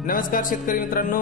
नमस्कार शेतकरी मित्रांनो,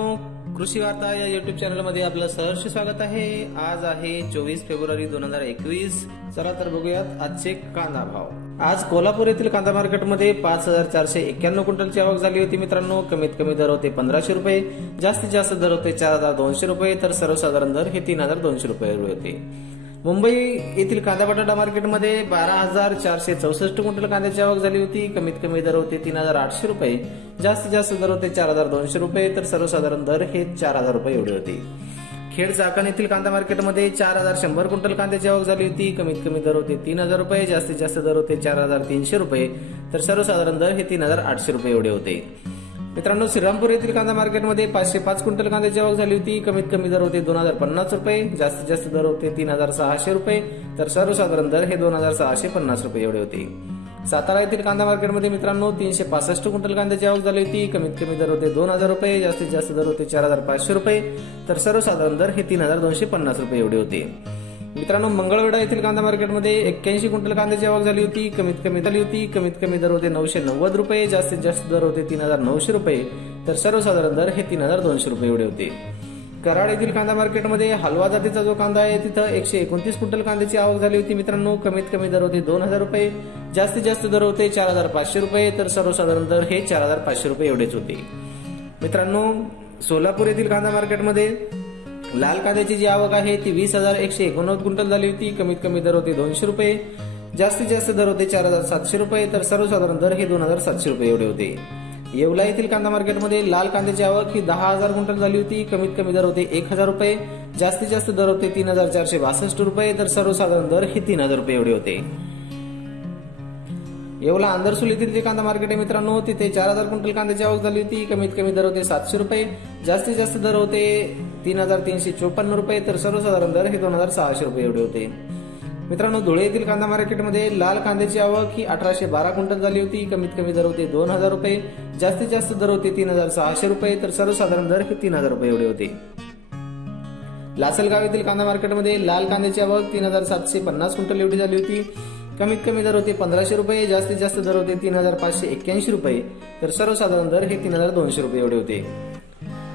कृषी वार्ता या युट्यूब चॅनल मध्ये आपलं सहर्ष स्वागत आहे। आज आहे 24 फेब्रुवारी 2021। चला तर बघूयात आजचे कांदा भाव। आज कोल्हापूर येथील कांदा मार्केटमध्ये 5491 क्विंटलची आवक झाली होती मित्रांनो। कमीत कमी दर होते 1500 रुपये, जास्तीत जास्त दर होते 4200 रुपये, तर सर्वसाधारण दर हे 3200 रुपये होते। मुंबई येथील कांदा बटाटा मार्केटमध्ये 12464 क्विंटल कांद्याची आवक झाली होती। कमीत कमी दर होते 3800 रुपये, जास्तीत जास्त दर होते 4200 रुपये, तर सर्वसाधारण दर हे 4000 रुपये एवढे होते। खेड चाकण येथील कांदा मार्केटमध्ये 4100 क्विंटल कांद्याची आवक झाली होती। कमीत कमी दर होते 3000 रुपये, जास्तीत जास्त दर होते 4300 रुपये, तर सर्वसाधारण दर हे 3800 रुपये एवढे होते। मित्रांनो, श्रीरामपूर येथील कांदा मार्केटमध्ये 505 क्विंटल कांद्याची आवक झाली होती। कमीत कमी दर होते 2050 रुपये, जास्तीत जास्त दर होते 3600 रुपये, तर सर्वसाधारण दर हे 2650 रुपये एवढे होते। सातारा येथील कांदा मार्केटमध्ये मित्रांनो 365 क्विंटल कांद्याची आवक झाली होती। कमीत कमी दर होते 2000 रुपये, जास्तीत जास्त दर होते 4500 रुपये, तर सर्वसाधारण दर हे 3250 रुपये एवढे होते। मित्रांनो, मंगळवेढा येथील कांदा मार्केटमध्ये 81 क्विंटल कांद्याची आवक झाली होती। कमीत कमी दर होते 990 रुपये, जास्तीत जास्त दर होते 3900 रुपये, तर सर्वसाधारण दर हे 3200 रुपये एवढे होते। कराड येथील कांदा मार्केटमध्ये हलवा जातीचा जो कांदा आहे तिथं 129 क्विंटल कांद्याची आवक झाली होती मित्रांनो। कमीत कमी दर होते 2000 रुपये, जास्तीत जास्त दर होते 4500 रुपये, तर सर्वसाधारण दर हे 4500 रुपये एवढेच होते। मित्रांनो, सोलापूर येथील कांदा मार्केटमध्ये लाल कांद्याची जी आवक आहे ती 20189 क्विंटल झाली होती। कमीत कमी दर होते 200 रुपये, जास्तीत जास्त दर होते 4700 रुपये, तर सर्वसाधारण दर हे 2700 रुपये एवढे होते। येवला येथील कांदा मार्केटमध्ये लाल कांद्याची आवक ही 10000 क्विंटल झाली होती। कमीत कमी दर होते 1000 रुपये, जास्तीत जास्त दर होते 3462 रुपये, तर सर्वसाधारण दर हे 3000 रुपये एवढे होते। येवला आंदरसूल येथील जे कांदा मार्केट आहे मित्रांनो तिथे 4000 क्विंटल कांद्याची आवक झाली होती। कमीत कमी दर होते 700 रुपये, जास्तीत जास्त दर होते 3354 रुपये, तर सर्वसाधारण दर हे 2600 रुपये एवढे होते। मित्रांनो, धुळे येथील कांदा मार्केटमध्ये लाल कांद्याची आवक ही 1812 क्विंटल झाली होती। कमीत कमी दर होते 2000 रुपये, जास्तीत जास्त दर होते 3600 रुपये, तर सर्वसाधारण दर हे 3000 रुपये एवढे होते। लासलगाव येथील कांदा मार्केटमध्ये लाल कांद्याची आवक 3750 क्विंटल एवढी झाली होती। कमीत कमी दर होते 1500 रुपये, जास्तीत जास्त दर होते 3581 रुपये, तर सर्वसाधारण दर हे 3200 रुपये एवढे होते।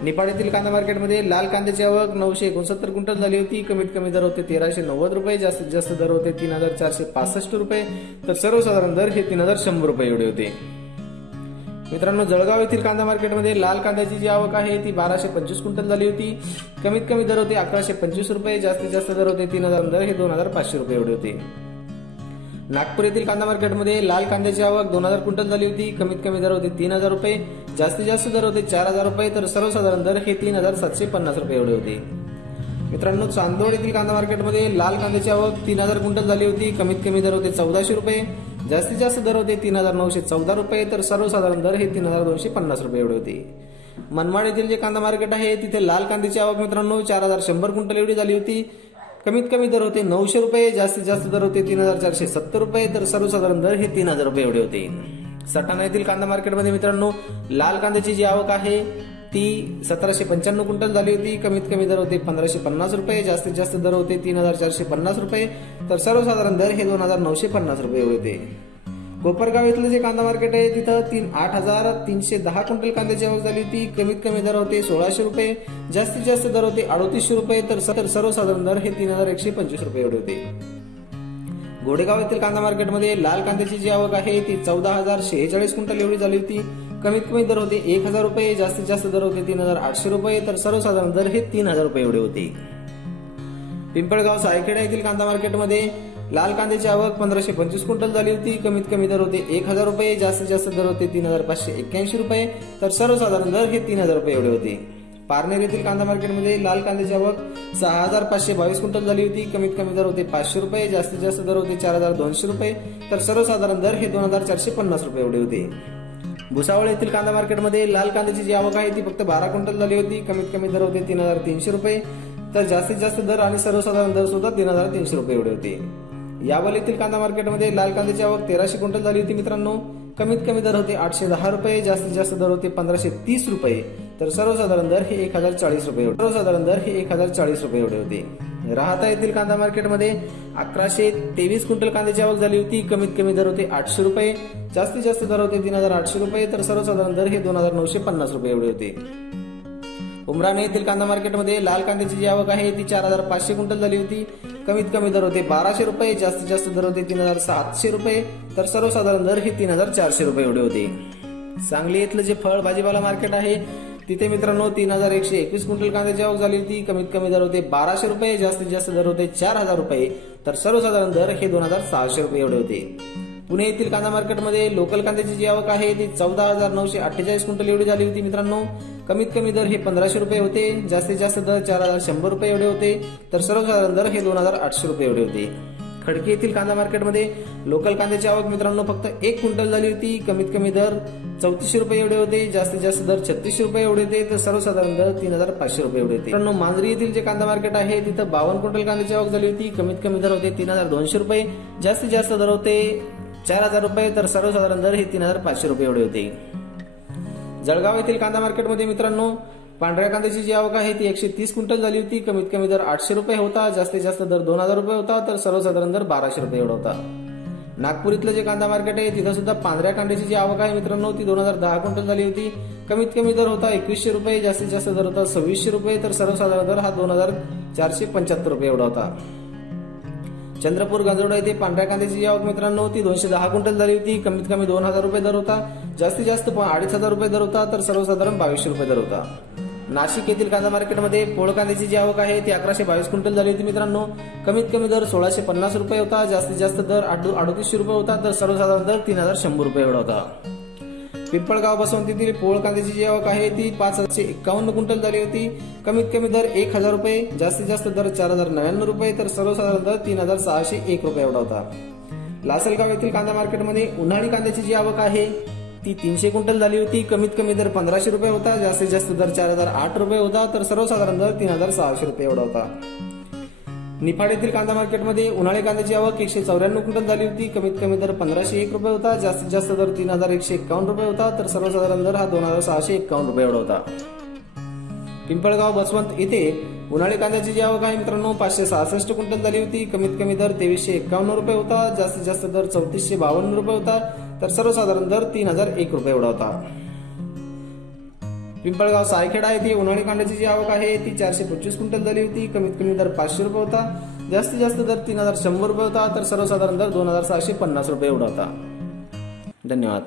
निपाड येथील कांदा मार्केटमध्ये लाल कांद्याची आवक 969 क्विंटल झाली होती। कमीत कमी दर होते 1390 रुपये, जास्तीत जास्त दर होते 3465 रुपये, तर सर्वसाधारण दर हे 3100 रुपये एवढे होते। मित्रांनो, जळगाव येथील कांदा मार्केटमध्ये लाल कांद्याची जी आवक आहे ती 1225 क्विंटल झाली होती। कमीत कमी दर होते 1125 रुपये, जास्तीत जास्त दर होते 3000, दर हे 2500 रुपये एवढे होते। नागपूर येथील कांदा मार्केटमध्ये लाल कांद्याची आवक 2000 क्विंटल झाली होती। कमीत कमी दर होते 3000 रुपये, जास्तीत जास्त दर होते 4000 रुपये, तर सर्वसाधारण दर हे 3750 रुपये एवढे होते। मित्रांनो, चांदोड येथील कांदा मार्केटमध्ये लाल कांद्याची आवक 3000 क्विंटल झाली होती। कमीत कमी दर होते 1400 रुपये, जास्तीत जास्त दर होते 3914 रुपये, तर सर्वसाधारण दर हे 3250 रुपये एवढे होते। मनमाड येथील जे कांदा मार्केट आहे तिथे लाल कांद्याची आवक मित्रांनो 4100 क्विंटल एवढी झाली होती। कमीत कमी दर होते 900 रुपये, जास्तीत जास्त दर होते 3470 रुपये, तर सर्वसाधारण दर हे 3000 रुपये एवढे होते। सटाणा येथील कांदा मार्केटमध्ये मित्रांनो लाल कांद्याची जी आवक आहे ती 1795 क्विंटल झाली होती। कमीत कमी दर होते 1550 रुपये, जास्तीत जास्त दर होते 3450 रुपये, तर सर्वसाधारण दर हे 2950 रुपये एवढे होते। कोपरगाव येथील जे कांदा मार्केट आहे तिथं 8310 क्विंटल कांद्याची आवक झाली होती। कमीत कमी दर होते 1600 रुपये, जास्तीत जास्त दर होते 3800 रुपये, तर सर्वसाधारण दर हे 3125 रुपये एवढे होते। घोडेगाव येथील कांदा मार्केटमध्ये लाल कांद्याची जी आवक आहे ती 14046 क्विंटल एवढी झाली होती। कमीत कमी दर होते 1000 रुपये, जास्तीत जास्त दर होते 3800 रुपये, तर सर्वसाधारण दर हे 3000 रुपये एवढे होते। पिंपळगाव सायखेडा येथील कांदा मार्केटमध्ये लाल कांद्याची आवक 1525 क्विंटल झाली होती। कमीत कमी दर होते 1000 रुपये, जास्तीत जास्त दर होते 3581 रुपये, तर सर्वसाधारण दर हे 3000 रुपये एवढे होते। पारनेर येथील कांदा मार्केटमध्ये लाल कांद्याची आवक 6522 क्विंटल झाली होती। कमीत कमी दर होते 500 रुपये, जास्तीत जास्त दर होते 4200 रुपये, तर सर्वसाधारण दर हे 2450 रुपये एवढे होते। भुसावळ येथील कांदा मार्केटमध्ये लाल कांद्याची जी आवक आहे ती फक्त 12 क्विंटल झाली होती। कमीत कमी दर होते 3300 रुपये, तर जास्तीत जास्त दर आणि सर्वसाधारण दर सुद्धा 3300 रुपये एवढे होते। यावल येथील कांदा मार्केटमध्ये लाल कांद्याची आवक 1300 क्विंटल झाली होती मित्रांनो। कमीत कमी दर होते 810 रुपये, जास्तीत जास्त दर होते 1530 रुपये, तर सर्वसाधारण दर हे 1040 रुपये एवढे होते। राहाता येथील कांदा मार्केटमध्ये 1123 क्विंटल कांद्याची आवक झाली होती. कमीत कमी दर होते 800 रुपये, जास्तीत जास्त दर होते 3800 रुपये, तर सर्वसाधारण दर हे 2950 रुपये एवढे होते. उमराणे येथील कांदा मार्केटमध्ये लाल कांद्याची जी आवक आहे ती 4500 क्विंटल झाली होती. कमीत कमी दर होते 1200 रुपये, जास्तीत जास्त दर होते 3700 रुपये, तर सर्वसाधारण दर हे 3400 रुपये एवढे होते. सांगली येथलं जे फळ भाजीपाला मार्केट आहे तिथे मित्रांनो 3121 क्विंटल कांद्याची आवक झाली होती. कमीत कमी दर होते 1200 रुपये, जास्तीत जास्त दर होते 4000 रुपये, तर सर्वसाधारण दर हे 2600 रुपये एवढे होते. पुणे येथील कांदा मार्केटमध्ये लोकल कांद्याची जी आवक आहे ती 14948 क्विंटल एवढी झाली होती मित्रांनो. कमीत कमी दर हे 1500 रुपये होते, जास्तीत जास्त दर 4100 रुपये एवढे होते, तर सर्वसाधारण दर हे 2800 रुपये एवढे होते. खडकी येथील कांदा मार्केटमध्ये लोकल कांद्याची आवक मित्रांनो फक्त 1 क्विंटल झाली होती. कमीत कमी दर 3400 रुपये एवढे होते, जास्तीत जास्त दर 3600 रुपये एवढे होते, तर सर्वसाधारण दर 3500 रुपये एवढे होते. मित्रांनो मांजरी येथील जे कांदा मार्केट आहे तिथं 52 क्विंटल कांद्याची आवक झाली होती. कमीत कमी दर होते 3200 रुपये, जास्तीत जास्त दर होते 4000 रुपये, तर सर्वसाधारण दर हे 3500 रुपये एवढे होते. जळगाव येथील कांदा मार्केटमध्ये मित्रांनो पांढऱ्या कांद्याची जी आवक आहे ती 130 क्विंटल झाली होती. कमीत कमी दर 800 रुपये होता, जास्तीत जास्त दर 2000 रुपये होता, तर सर्वसाधारण दर 1200 रुपये एवढा होता. नागपूर इथलं जे कांदा मार्केट आहे तिथं सुद्धा पांढऱ्या कांद्याची जी आवक आहे मित्रांनो ती 2010 क्विंटल झाली होती. कमीत कमी दर होता 2100 रुपये, जास्तीत जास्त दर होता 2600 रुपये, तर सर्वसाधारण दर हा 2475 रुपये एवढा होता. चंद्रपूर गांजोडा येथे पांढऱ्या कांद्याची जी आवक मित्रांनो ती 210 क्विंटल झाली होती. कमीत कमी 2000 रुपये दर होता, जास्तीत जास्त 2500 रुपये दर होता, तर सर्वसाधारण 2200 रुपये दर होता. नाशिक येथील कांदा मार्केटमध्ये पोळ कांद्याची जी आवक आहे ती 1122 क्विंटल झाली होती मित्रांनो. कमीत कमी दर 1650 रुपये होता, जास्तीत जास्त दर 3800 रुपये होता, तर सर्वसाधारण दर 3100 रुपये एवढा होता. पिंपळगाव बसवंतीतील पोळ कांद्याची जी आवक आहे ती 5751 क्विंटल झाली होती. कमीत कमी दर 1000 रुपये, जास्तीत जास्त दर 4099 रुपये, तर सर्वसाधारण दर 3601 रुपये एवढा होता. लासलगाव येथील कांदा मार्केटमध्ये उन्हाळी कांद्याची जी आवक आहे ती 300 क्विंटल झाली होती. कमीत कमी दर 1500 रुपये होता, जास्तीत जास्त दर 4008 रुपये होता, तर सर्वसाधारण दर 3600 रुपये एवढा होता. निफाड येथील कांदा मार्केटमध्ये उन्हाळी कांद्याची आवक 194 क्विंटल झाली होती. कमीत कमी दर 1501 रुपये होता, जास्तीत जास्त दर 3151 रुपये होता, तर सर्वसाधारण दर हा 2651 रुपये एवढा होता. पिंपळगाव बसवंत येथे उन्हाळी कांद्याची जी आवक आहे मित्रांनो 566 क्विंटल झाली होती. कमीत कमी दर 2351 रुपये होता, जास्तीत जास्त दर 3452 रुपये होता, तर सर्वसाधारण दर 3001 रुपये एवढा होता. पिंपळगाव सायखेडा येथे उन्हाळी कांद्याची जी आवक आहे ती 425 क्विंटल झाली होती. कमीत कमी दर 500 रुपये होता, जास्तीत जास्त दर 3100 रुपये होता, तर सर्वसाधारण दर 2750 रुपये एवढा होता. धन्यवाद.